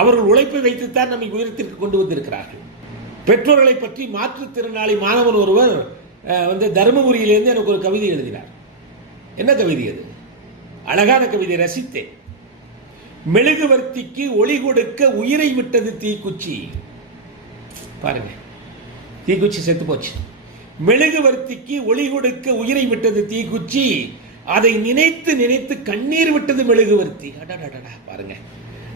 அவர்கள் உழைப்பை வைத்துத்தான் நம்மை உயரத்திற்கு கொண்டு வந்திருக்கிறார்கள். பெற்றோர்களை பற்றி மாற்றுத்திறனாளி மாணவன் ஒருவர் தருமபுரியிலிருந்து எனக்கு ஒரு கவிதை எழுதினார். என்ன கவிதை அது? அழகான கவிதை, ரசித்தேன். மெழுகுவர்த்திக்கு ஒளி கொடுக்க உயிரை விட்டது தீக்குச்சி. பாருங்க, தீக்குச்சி செத்து போச்சு. மெழுகுவர்த்திக்கு ஒளி கொடுக்க உயிரை விட்டது தீக்குச்சி, அதை நினைத்து நினைத்து கண்ணீர் விட்டது மெழுகுவர்த்தி. பாருங்க,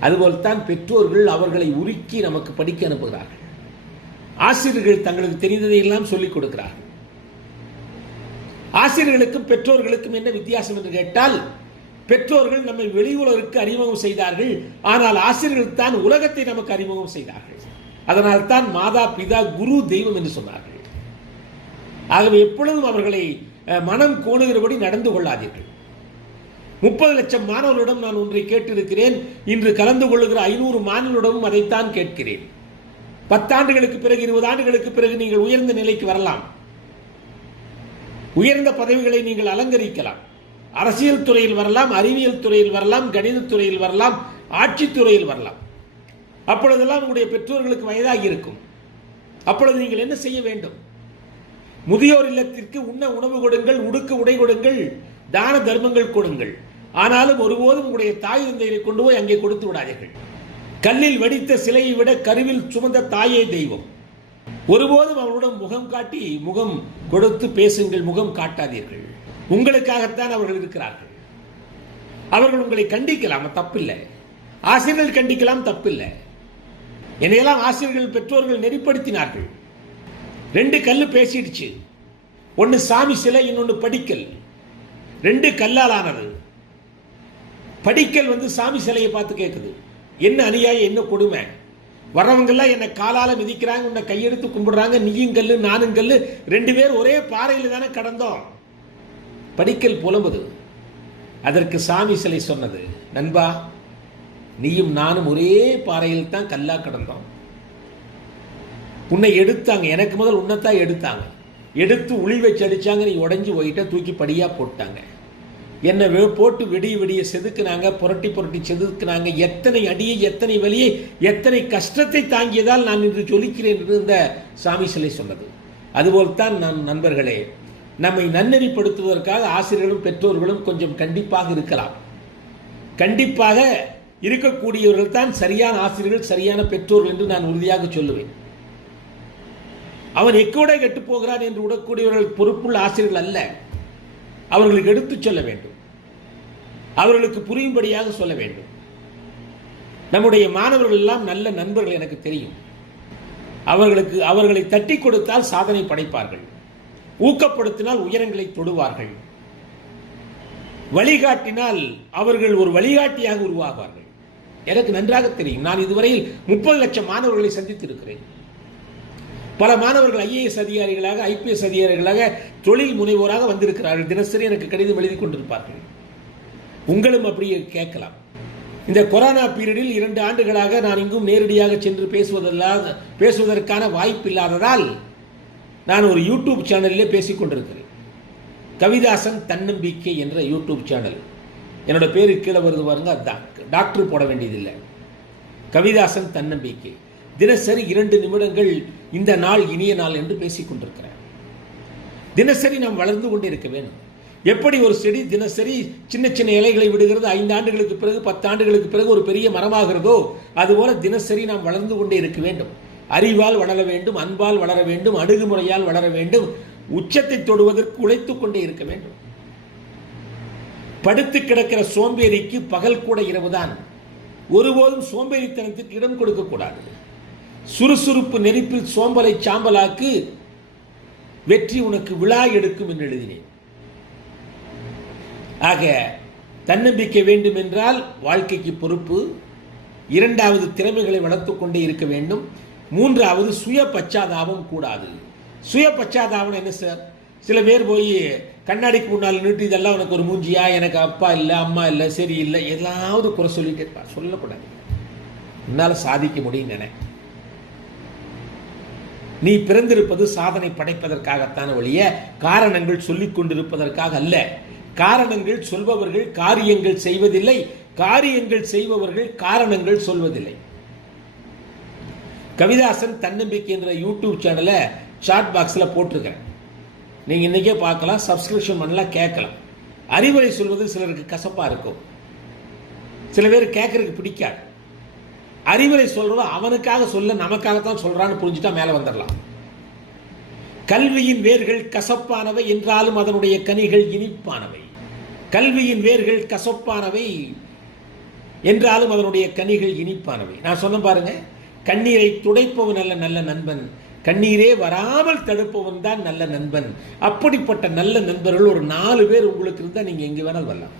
அதுபோல்தான் பெற்றோர்கள் அவர்களை உருக்கி நமக்கு படிக்க அனுப்புகிறார்கள். ஆசிரியர்கள் தங்களுக்கு தெரிந்ததை எல்லாம் சொல்லிக் கொடுக்கிறார்கள். ஆசிரியர்களுக்கும் பெற்றோர்களுக்கும் என்ன வித்தியாசம் என்று கேட்டால், பெற்றோர்கள் நம்மை வெளி உலகிற்கு அறிமுகம் செய்தார்கள், ஆனால் ஆசிரியர்கள் தான் உலகத்தை நமக்கு அறிமுகம் செய்தார்கள். அதனால் தான் மாதா பிதா குரு தெய்வம் என்று சொன்னார்கள். ஆகவே எப்பொழுதும் அவர்களை மனம் கோணுகிறபடி நடந்து கொள்ளாதீர்கள். 30 லட்சம் மாணவர்களிடம் நான் ஒன்றை கேட்டிருக்கிறேன். இன்று கலந்து கொள்ளுகிற 500 மாணவர்களிடமும் அதைத்தான் கேட்கிறேன். 10 ஆண்டுகளுக்கு பிறகு 20 ஆண்டுகளுக்கு பிறகு நீங்கள் உயர்ந்த நிலைக்கு வரலாம். உயர்ந்த பதவிகளை நீங்கள் அலங்கரிக்கலாம். அரசியல் துறையில் வரலாம், அறிவியல் துறையில் வரலாம், கணித துறையில் வரலாம், ஆட்சித்துறையில் வரலாம். அப்பொழுதெல்லாம் உங்களுடைய பெற்றோர்களுக்கு வயதாகி இருக்கும். அப்பொழுது நீங்கள் என்ன செய்ய வேண்டும்? முதியோர் இல்லத்திற்கு உண்ண உணவு கொடுங்கள், உடுக்க உடை கொடுங்கள், தான தர்மங்கள் கொடுங்கள். ஆனாலும் ஒருபோதும் உங்களுடைய தாய் தந்தையை கொண்டு போய் அங்கே கொடுத்து விடாதீர்கள். கல்லில் வடித்த சிலையை விட கருவில் சுமந்த தாயே தெய்வம். ஒருபோதும் அவருடன் முகம் காட்டி முகம் கொடுத்து பேசுங்கள், முகம் காட்டாதீர்கள். உங்களுக்காகத்தான் அவர்கள் இருக்கிறார்கள். அவர்கள் உங்களை கண்டிக்கலாம், தப்பில்லை. ஆசிரியர்கள் கண்டிக்கலாம், தப்பில்லை. என்னையெல்லாம் ஆசிரியர்கள் பெற்றோர்கள் நெறிப்படுத்தினார்கள். 2 கல்லு பேசிடுச்சு. ஒன்னு சாமி சிலை, இன்னொன்னு படிக்கல். 2 கல்லால் ஆனது. படிக்கல் சாமி சிலையை பார்த்து கேட்குது, என்ன அநியாயம், என்ன கொடுமை. வரவங்கெல்லாம் என்னை காலால மிதிக்கிறாங்க, உன்னை கையெடுத்து கும்பிடுறாங்க, நீயும் கல்லு நானும் கல்லு, 2 பேர் ஒரே பாறையில் தானே கடந்தோம். படிக்கல் புலம்புது. அதற்கு சாமி சிலை சொன்னது, நண்பா, நீயும் நானும் ஒரே பாறையில் தான் கல்லா கடந்தோம். உன்னை எடுத்தாங்க, எனக்கு முதல் உன்னைத்தான் எடுத்தாங்க. எடுத்து உளி வச்சு அடிச்சாங்க, நீ உடஞ்சி போயிட்ட, தூக்கி படியா போட்டாங்க. என்னை போட்டு விடிய விடிய செதுக்குனாங்க, புரட்டி புரட்டி செதுக்குனாங்க. எத்தனை அடியை, எத்தனை வலியை, எத்தனை கஷ்டத்தை தாங்கியதால் நான் இன்று சொல்லிக்கிறேன் என்று இந்த சாமி சிலை சொன்னது. அதுபோல்தான் நான் நண்பர்களே, நம்மை நன்னெறிப்படுத்துவதற்காக ஆசிரியர்களும் பெற்றோர்களும் கொஞ்சம் கண்டிப்பாக இருக்கலாம். கண்டிப்பாக இருக்கக்கூடியவர்கள் தான் சரியான ஆசிரியர்கள், சரியான பெற்றோர்கள் என்று நான் உறுதியாக சொல்லுவேன். அவன் எக்கோட கெட்டு போகிறான் என்று விடக்கூடியவர்கள் பொறுப்புள்ள ஆசிரியர்கள் அல்ல. அவர்களுக்கு எடுத்துச் சொல்ல வேண்டும், அவர்களுக்கு புரியும்படியாக சொல்ல வேண்டும். நம்முடைய மாணவர்கள் எல்லாம் நல்ல நண்பர்கள் எனக்கு தெரியும். அவர்களை தட்டி கொடுத்தால் சாதனை படைப்பார்கள், ஊக்கப்படுத்தினால் உயரங்களை தொடுவார்கள், வழிகாட்டினால் அவர்கள் ஒரு வழிகாட்டியாக உருவாவார்கள். எனக்கு நன்றாக தெரியும். நான் இதுவரையில் 30 லட்சம் மாணவர்களை சந்தித்திருக்கிறேன். பல மாணவர்கள் IAS அதிகாரிகளாக, IPS அதிகாரிகளாக, தொழில் முனைவோராக வந்திருக்கிறார்கள். தினசரி எனக்கு கடிதம் எழுதி கொண்டிருப்பார்கள். உங்களும் கேட்கலாம். இந்த கொரோனா பீரியடில் 2 ஆண்டுகளாக நான் இங்கும் நேரடியாக சென்று பேசுவதற்கான வாய்ப்பு இல்லாததால் நான் ஒரு யூடியூப் சேனலிலே பேசிக் கொண்டிருக்கிறேன். கவிதாசன் தன்னம்பிக்கை என்ற யூடியூப் சேனல். என்னோட பேரு கீழே வருது பாருங்க, அதுதான். டாக்டர் போட வேண்டியதில்லை. கவிதாசன் தன்னம்பிக்கை. தினசரி 2 நிமிடங்கள் இந்த நாள் இனிய நாள் என்று பேசிக் கொண்டிருக்கிறேன். தினசரி நாம் வளர்ந்து கொண்டே இருக்க வேண்டும். எப்படி ஒரு செடி தினசரி சின்ன சின்ன இலைகளை விடுகிறது, 5 ஆண்டுகளுக்கு பிறகு 10 ஆண்டுகளுக்கு பிறகு ஒரு பெரிய மரமாகிறதோ, அதுபோல தினசரி நாம் வளர்ந்து கொண்டே இருக்க வேண்டும். அறிவால் வளர வேண்டும், அன்பால் வளர வேண்டும், அணுகுமுறையால் வளர வேண்டும், உச்சத்தை தொடுவதற்கு உழைத்துக் கொண்டே இருக்க வேண்டும். படுத்து கிடக்கிற சோம்பேறிக்கு பகல் கூட இரவுதான். ஒருபோதும் சோம்பேறித்தனத்துக்கு இடம் கொடுக்க கூடாது. சுறுசுறுப்பு நெருப்பில் சோம்பலை சாம்பலாக்கு, வெற்றி உனக்கு விழா எடுக்கும் என்று எழுதினேன். ஆக தன்னம்பிக்கை வேண்டும் என்றால் வாழ்க்கைக்கு பொறுப்பு. 2வது திறமைகளை வளர்த்துக் கொண்டே இருக்க வேண்டும். 3வது சுய பச்சாதாபம் கூடாது. சுய பச்சாதாபம் என்ன சார்? சில பேர் போய் கண்ணாடிக்கு முன்னால் நின்று, இதெல்லாம் உனக்கு ஒரு மூஞ்சியா, எனக்கு அப்பா இல்லை, அம்மா இல்லை, சரி இல்லை, ஏதாவது குறை சொல்லிட்டே இருப்பா. சொல்லக்கூடாது. உன்னால சாதிக்க முடியும் நினை. நீ பிறந்திருப்பது சாதனை படைப்பதற்காகத்தான ஒழிய காரணங்கள் சொல்லிக் கொண்டிருப்பதற்காக அல்ல. காரணங்கள் சொல்பவர்கள் காரியங்கள் செய்வதில்லை, காரியங்கள் செய்பவர்கள் காரணங்கள் சொல்வதில்லை. கவிதாசன் தன்னம்பிக்கை என்ற யூடியூப் சேனலை சாட் பாக்ஸில் போட்டிருக்கிறேன். நீங்கள் இன்றைக்கே பார்க்கலாம், சப்ஸ்கிரிப்ஷன் பண்ணலாம், கேட்கலாம். அறிவுரை சொல்வது சிலருக்கு கசப்பாக இருக்கும், சில பேர் கேட்கறதுக்கு பிடிக்காது. அறிவுரை சொல்றது அவனுக்காக சொல்ல, நமக்காகத்தான் சொல்றான்னு புரிஞ்சுட்டா மேலே வந்துடலாம். கல்வியின் வேர்கள் கசப்பானவை என்றாலும் அதனுடைய கனிகள் இனிப்பானவை. கல்வியின் வேர்கள் கசப்பானவை என்றாலும் அதனுடைய கனிகள் இனிப்பானவை. நான் சொன்ன பாருங்க, கண்ணீரை துடைப்பவன் அல்ல நல்ல நண்பன், கண்ணீரே வராமல் தடுப்பவன் தான் நல்ல நண்பன். அப்படிப்பட்ட நல்ல நண்பர்கள் ஒரு 4 பேர் உங்களுக்கு இருந்தால் நீங்கள் எங்கே வேணாலும் வரலாம்.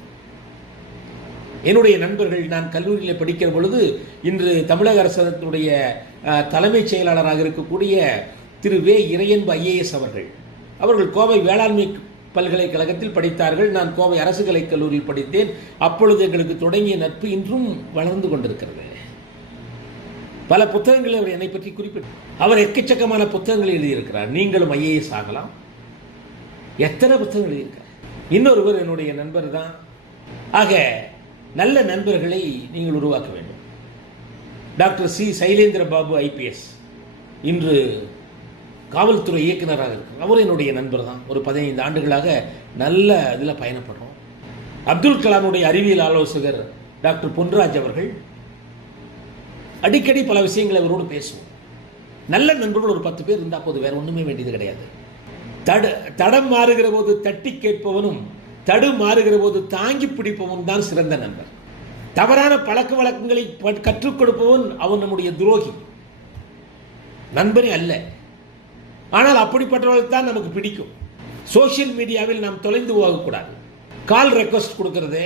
என்னுடைய நண்பர்கள், நான் கல்லூரியில் படிக்கிற பொழுது இன்று தமிழக அரசாங்கத்தினுடைய தலைமைச் செயலாளராக இருக்கக்கூடிய திரு வே. இறையன்பு IAS அவர்கள் கோவை வேளாண்மை பல்கலைக்கழகத்தில் படித்தார்கள். நான் கோவை அரசு கலைக் கல்லூரியில் படித்தேன். அப்பொழுது எங்களுக்கு தொடங்கிய நட்பு இன்றும் வளர்ந்து கொண்டிருக்கிறது. பல புத்தகங்களை அவர் என்னை பற்றி குறிப்பிட்டார். அவர் எக்கச்சக்கமான புத்தகங்களை எழுதியிருக்கிறார். நீங்களும் ஐஏஎஸ் ஆகலாம். எத்தனை புத்தகங்கள் எழுதியிருக்கார். இன்னொருவர் என்னுடைய நண்பர் தான். ஆக நல்ல நண்பர்களை நீங்கள் உருவாக்க வேண்டும். Doctor C Sylendra Babu IPS இன்று காவல்துறை இயக்குநராக இருக்கிறார். அவர் என்னுடைய நண்பர் தான். ஒரு 15 ஆண்டுகளாக நல்ல இதில் பயணப்படுறோம். அப்துல் கலாமுடைய அறிவியல் ஆலோசகர் டாக்டர் பொன்ராஜ் அவர்கள் அடிக்கடி பல விஷயங்களை அவரோடு பேசுவோம். நல்ல நண்பர்கள் ஒரு 10 பேர் இருந்தால் போது, வேற ஒன்றுமே வேண்டியது கிடையாது. தடம் மாறுகிற போது தட்டி கேட்பவனும் தடு மாறுகிற போது தாங்கி பிடிப்பவன் தான் சிறந்த நண்பர். தவறான பழக்க வழக்கங்களை கற்றுக் கொடுப்பவன் அவன் நம்முடைய துரோகி, நண்பனே அல்ல. ஆனால் அப்படிப்பட்டவர்கள் தான் நமக்கு பிடிக்கும். சோசியல் மீடியாவில் நாம் தொலைந்து போகக்கூடாது. கால் ரெக்வஸ்ட் கொடுக்கறது,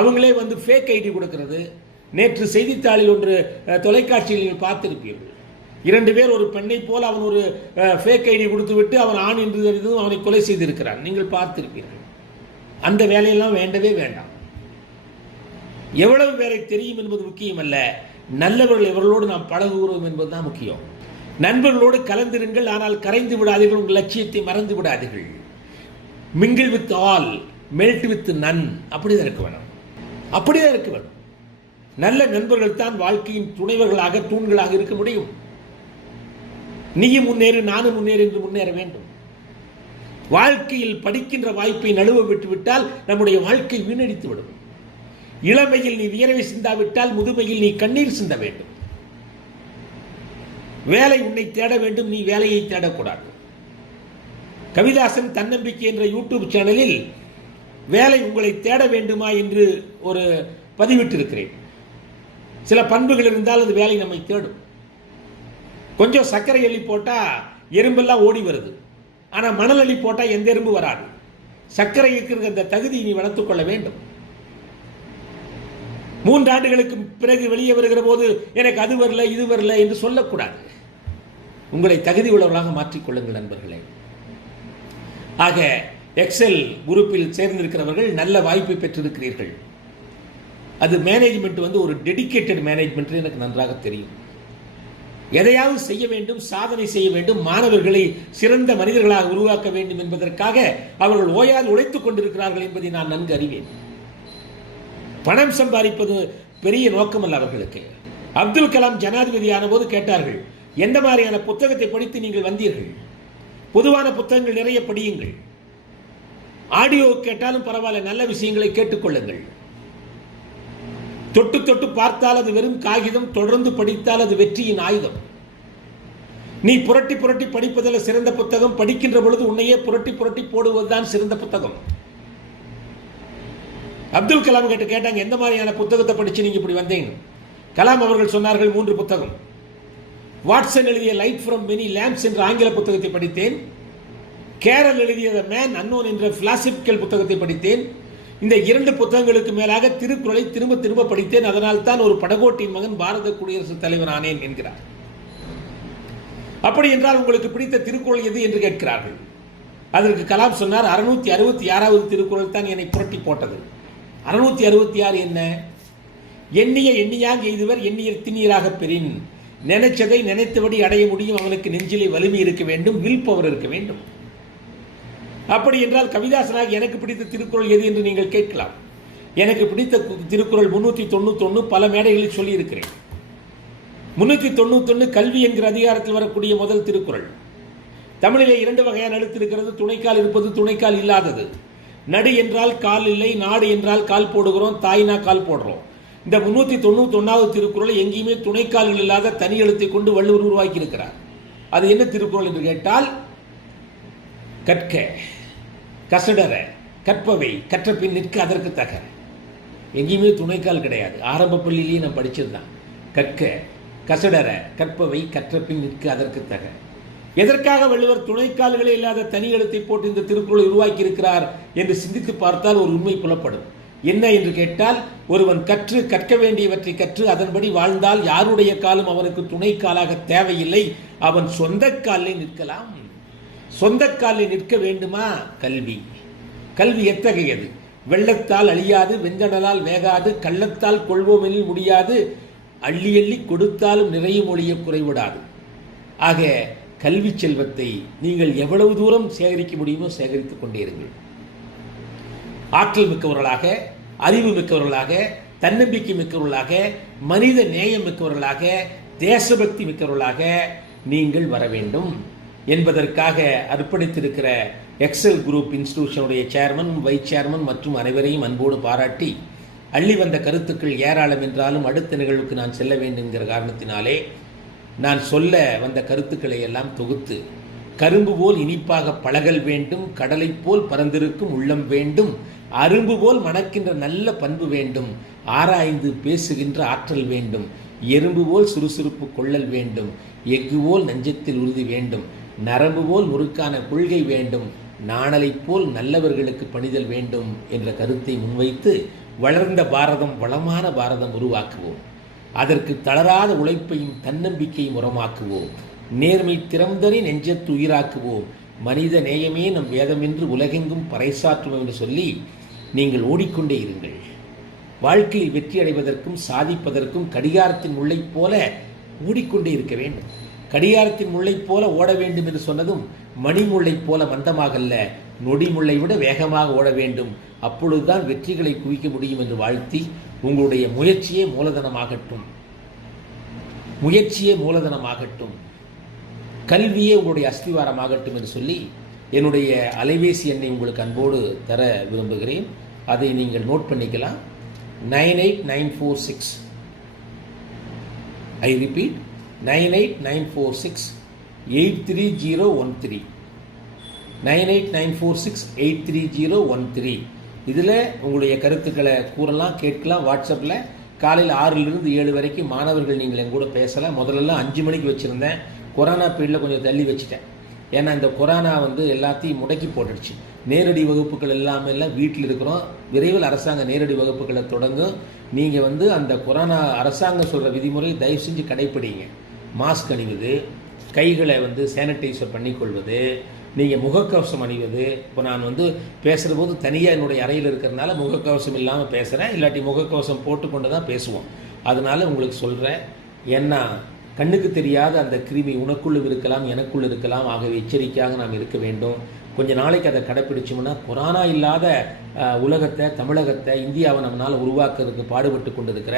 அவங்களே வந்து ஃபேக் ஐடி கொடுக்கறது. நேற்று செய்தித்தாளில் ஒன்று தொலைக்காட்சியில் பார்த்திருப்பீர்கள். 2 பேர் ஒரு பெண்ணை போல் அவன் ஒரு ஃபேக் ஐடி கொடுத்து விட்டு அவன் ஆண் என்று தெரிந்ததும் அவனை கொலை செய்திருக்கிறான். நீங்கள் பார்த்திருப்பீர்கள். அந்த வேலையெல்லாம் வேண்டவே வேண்டாம். எவ்வளவு பேரை தெரியும் என்பது முக்கியம் அல்ல, நல்லவர்கள் எவர்களோடு நாம் பழகுகிறோம் என்பதுதான் முக்கியம். நண்பர்களோடு கலந்திருங்கள், ஆனால் கரைந்து விடாதீர்கள். உங்கள் லட்சியத்தை மறந்து விடாதீர்கள். Mingle with all, melt with none. அப்படிதான் இருக்க வேணும். அப்படிதான் இருக்க வேணும். நல்ல நண்பர்கள் தான் வாழ்க்கையின் துணைவர்களாக, தூண்களாக இருக்க முடியும். நீயும் முன்னேறு, நானும் முன்னேறு என்று முன்னேற வேண்டும். வாழ்க்கையில் படிக்கின்ற வாய்ப்பை நழுவ விட்டுவிட்டால் நம்முடைய வாழ்க்கை வீணடித்து விடும். இளமையில் நீ வியர்வை சிந்தாவிட்டால் முதுமையில் நீ கண்ணீர் சிந்த வேண்டும். வேலை உன்னை தேட வேண்டும், நீ வேலையை தேடக்கூடாது. கவிதாசன் தன்னம்பிக்கை என்ற யூடியூப் சேனலில் வேலை உங்களை தேட வேண்டுமா என்று ஒரு பதிவிட்டிருக்கிறேன். சில பண்புகள் இருந்தால் அது வேலை நம்மை தேடும். கொஞ்சம் சர்க்கரை அள்ளி போட்டால் எறும்பெல்லாம் ஓடி வருது. ஆனால் மணல் அள்ளி போட்டால் எந்த எறும்பு வராது. சர்க்கரை இருக்கிற அந்த தகுதி நீ வளர்த்துக் கொள்ள வேண்டும். 3 ஆண்டுகளுக்கு பிறகு வெளியே வருகிற போது எனக்கு அது வரல இது வரல என்று சொல்லக்கூடாது. உங்களை தகுதி உள்ளவர்களாக மாற்றிக்கொள்ளுங்கள் நண்பர்களே. ஆக எக்ஸல் குரூப்பில் சேர்ந்திருக்கிறவர்கள் நல்ல வாய்ப்பை பெற்றிருக்கிறீர்கள். அது மேனேஜ்மெண்ட் வந்து ஒரு டெடிகேட்டட் மேனேஜ்மெண்ட் எனக்கு நன்றாக தெரியும். எதையாவது செய்ய வேண்டும், சாதனை செய்ய வேண்டும், மாணவர்களை சிறந்த மனிதர்களாக உருவாக்க வேண்டும் என்பதற்காக அவர்கள் ஓயாது உழைத்துக் கொண்டிருக்கிறார்கள் என்பதை நான் நன்கு அறிவேன். பணம் சம்பாதிப்பது பெரிய நோக்கம் அல்ல அவர்களுக்கு. அப்துல் கலாம் ஜனாதிபதியான போது கேட்டார்கள், எந்த மாதிரியான புத்தகத்தை படித்து நீங்கள் வந்தீர்கள்? பொதுவான புத்தகங்கள் நிறைய படியுங்கள். ஆடியோ கேட்டாலும் பரவாயில்ல, நல்ல விஷயங்களை கேட்டுக்கொள்ளுங்கள். தொட்டு தொட்டு பார்த்தால் அது வெறும் காகிதம், தொடர்ந்து படித்தால் அது வெற்றியின் ஆயுதம். நீ புரட்டி புரட்டி படிப்பதில் சிறந்த புத்தகம், படிக்கின்ற பொழுது உன்னையே புரட்டி புரட்டி போடுவதுதான் சிறந்த புத்தகம். அப்துல் கலாம் கிட்ட கேட்டாங்க, எந்த மாதிரியான புத்தகத்தை படிச்சு நீங்க இப்படி வந்தீங்க? கலாம் அவர்கள் சொன்னார்கள், 3 புத்தகம். வாட்சன் எழுதிய லைட் ஃப்ரம் மெனி லேம்ப்ஸ் என்ற ஆங்கில புத்தகத்தை படித்தேன். கேரல் எழுதிய த மேன் அன்னோன் என்ற பிலாசபிக்கல் புத்தகத்தை படித்தேன். இந்த 2 புத்தகங்களுக்கு மேலாக திருக்குறளை திரும்ப திரும்ப படித்தேன். அதனால் தான் ஒரு படகோட்டியின் மகன் பாரத குடியரசுத் தலைவர் ஆனேன் என்கிறார். அப்படி என்றால் உங்களுக்கு பிடித்த திருக்குறள் எது என்று கேட்கிறார்கள். அதற்கு கலாம் சொன்னார், 666வது திருக்குறள் தான் என்னை புரட்டி போட்டது. 666 என்ன? எண்ணிய எண்ணியாக எய்துவர் எண்ணியர் திண்ணீராக பெறின். நினைச்சதை நினைத்தபடி அடைய முடியும். அவனுக்கு நெஞ்சிலே வலிமை இருக்க வேண்டும், வில் பவர் இருக்க வேண்டும். அப்படி என்றால் கவிதாசனாக எனக்கு பிடித்த திருக்குறள் எது என்று நீங்கள் கேட்கலாம். எனக்கு பிடித்த திருக்குறள் 391 பல மேடைகளில் சொல்லி இருக்கிறேன். 391 கல்வி என்கிற அதிகாரத்தில் வரக்கூடிய முதல் திருக்குறள். தமிழிலே 2 வகையான எழுத்து இருக்கிறது. துணைக்கால் இருப்பது, துணைக்கால் இல்லாதது. நடு என்றால் கால் இல்லை, நாடு என்றால் கால் போடுகிறோம், தாய்னா கால் போடுறோம். இந்த 391வது திருக்குறளை எங்கேயுமே துணைக்கால்கள் இல்லாத தனி எழுத்தை கொண்டு வள்ளுவர் உருவாக்கி இருக்கிறார். அது என்ன திருக்குறள் என்று கேட்டால், கற்க கசடர கற்பவை கற்ற பின் நிற்க அதற்கு தக. எங்கேயுமே துணைக்கால் கிடையாது. ஆரம்ப பள்ளியிலேயே நான் படிச்சிருந்தான். கற்க கசடர கற்பவை கற்ற பின் நிற்க அதற்கு தக. எதற்காக வள்ளுவர் துணைக்கால்களே இல்லாத தனி எழுத்தை போட்டு இந்த திருக்குறளை உருவாக்கி இருக்கிறார் என்று சிந்தித்து பார்த்தால் ஒரு உண்மை புலப்படும். என்ன என்று கேட்டால், ஒருவன் கற்க வேண்டியவற்றை கற்று அதன்படி வாழ்ந்தால் யாருடைய காலும் அவனுக்கு துணைக்காலாக தேவையில்லை. அவன் சொந்த காலில் நிற்கலாம். சொந்த காலில் நிற்க வேண்டுமா? கல்வி. கல்வி எத்தகையது? வெள்ளத்தால் அழியாது, வெஞ்சடலால் வேகாது, கள்ளத்தால் கொள்வோமெனில் முடியாது, அள்ளி அள்ளி கொடுத்தாலும் நிறையும் ஒழிய குறைவிடாது. ஆக கல்வி செல்வத்தை நீங்கள் எவ்வளவு தூரம் சேகரிக்க முடியுமோ சேகரித்துக் கொண்டே இருங்கள். ஆற்றல் மிக்கவர்களாக, அறிவு மிக்கவர்களாக, தன்னம்பிக்கை மிக்கவர்களாக, மனித நேயம் மிக்கவர்களாக, தேசபக்தி மிக்கவர்களாக நீங்கள் வர வேண்டும் என்பதற்காக அர்ப்பணித்திருக்கிற எக்ஸல் குரூப் இன்ஸ்டிடியூஷனுடைய சேர்மன், வைஸ் சேர்மன் மற்றும் அனைவரையும் அன்போடு பாராட்டி, அள்ளி வந்த கருத்துக்கள் ஏராளம் என்றாலும் அடுத்த நிகழ்வுக்கு நான் செல்ல வேண்டும் என்கிற காரணத்தினாலே நான் சொல்ல வந்த கருத்துக்களை எல்லாம் தொகுத்து, கரும்பு போல் இனிப்பாக பழகல் வேண்டும், கடலை போல் பறந்திருக்கும் உள்ளம் வேண்டும், அரும்பு போல் மணக்கின்ற நல்ல பண்பு வேண்டும், ஆராய்ந்து பேசுகின்ற ஆற்றல் வேண்டும், எறும்பு போல் சுறுசுறுப்பு கொள்ளல் வேண்டும், எஃகு போல் நெஞ்சத்தில் உறுதி வேண்டும், நரம்பு போல் முறுக்கான கொள்கை வேண்டும், நாணலை போல் நல்லவர்களுக்கு பணிதல் வேண்டும் என்ற கருத்தை முன்வைத்து வளர்ந்த பாரதம், வளமான பாரதம் உருவாக்குவோம். அதற்கு தளராத உழைப்பையும் தன்னம்பிக்கையும் உரமாக்குவோம். நேர்மை திறந்தனை நெஞ்சத்து உயிராக்குவோம். மனித நேயமே நம் வேதம் என்று உலகெங்கும் பறைசாற்றுவோம் என்று சொல்லி நீங்கள் ஓடிக்கொண்டே இருங்கள். வாழ்க்கையில் வெற்றி அடைவதற்கும் சாதிப்பதற்கும் கடிகாரத்தின் முள்ளைப் போல ஓடிக்கொண்டே இருக்க வேண்டும். கடிகாரத்தின் முள்ளைப் போல ஓட வேண்டும் என்று சொன்னதும் மணிமுள்ளைப் போல மந்தமாகல்ல, நொடிமுள்ளை விட வேகமாக ஓட வேண்டும். அப்பொழுதுதான் வெற்றிகளை குவிக்க முடியும் என்று வாழ்த்தி, உங்களுடைய முயற்சியே மூலதனமாகட்டும், முயற்சியே மூலதனமாகட்டும், கல்வியே உங்களுடைய அஸ்திவாரமாகட்டும் என்று சொல்லி என்னுடைய அலைபேசி எண்ணை உங்களுக்கு அன்போடு தர விரும்புகிறேன். அதை நீங்கள் நோட் பண்ணிக்கலாம். 98946, ஐ ரிப்பீட், 98946-83013, 98946-83013. இதில் உங்களுடைய கருத்துக்களை கூறலாம், கேட்கலாம். வாட்ஸ்அப்பில் காலையில் 6லிருந்து 7 வரைக்கும் மாணவர்கள் நீங்கள் என் கூட பேசலாம். முதல்லலாம் 5 மணிக்கு வச்சுருந்தேன். கொரோனா பீரியடில் கொஞ்சம் தள்ளி வச்சுட்டேன். ஏன்னா இந்த கொரோனா எல்லாத்தையும் முடக்கி போட்டுடுச்சு. நேரடி வகுப்புகள் எல்லாம் வீட்டில் இருக்கிறோம். விரைவில் அரசாங்க நேரடி வகுப்புகளை தொடங்கும். நீங்கள் அந்த கொரோனா அரசாங்கம் சொல்கிற விதிமுறை தயவு செஞ்சு கடைப்பிடிங்க. மாஸ்க் அணிவது, கைகளை சானிடைசர் பண்ணிக்கொள்வது, நீங்கள் முகக்கவசம் அணிவது. இப்போ நான் பேசுகிற போது தனியாக என்னுடைய அறையில் இருக்கிறதுனால முகக்கவசம் இல்லாமல் பேசுகிறேன். இல்லாட்டி முகக்கவசம் போட்டுக்கொண்டு தான் பேசுவோம். அதனால் உங்களுக்கு சொல்கிறேன். ஏன்னா கண்ணுக்கு தெரியாத அந்த கிருமி உனக்குள்ளும் இருக்கலாம், எனக்குள் இருக்கலாம். ஆகவே எச்சரிக்கையாக நாம் இருக்க வேண்டும். கொஞ்ச நாளைக்கு அதை கடைப்பிடிச்சோம்னா கொரோனா இல்லாத உலகத்தை, தமிழகத்தை, இந்தியாவை நம்மளால் உருவாக்குறதுக்கு பாடுபட்டு கொண்டிருக்கிற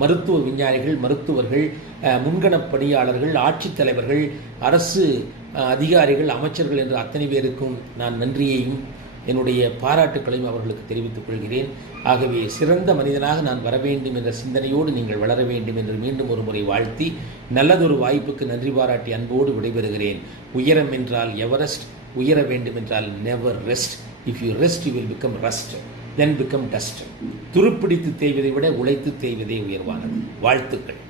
மருத்துவ விஞ்ஞானிகள், மருத்துவர்கள், முன்கணப் பணியாளர்கள், ஆட்சித்தலைவர்கள், அரசு அதிகாரிகள், அமைச்சர்கள் என்று அத்தனை பேருக்கும் நான் நன்றியையும் என்னுடைய பாராட்டுக்களையும் அவர்களுக்கு தெரிவித்துக் கொள்கிறேன். ஆகவே சிறந்த மனிதனாக நான் வர வேண்டும் என்ற சிந்தனையோடு நீங்கள் வளர வேண்டும் என்று மீண்டும் ஒரு முறை வாழ்த்தி, நல்லதொரு வாய்ப்புக்கு நன்றி பாராட்டி அன்போடு விடைபெறுகிறேன். உயரம் என்றால் எவரெஸ்ட், உயர வேண்டும் என்றால் never rest. If you rest you will become rust, then become dust. துருப்பிடித்து தேய்வதை விட உழைத்து தேய்வதே உயர்வானது. வாழ்த்துக்கள்.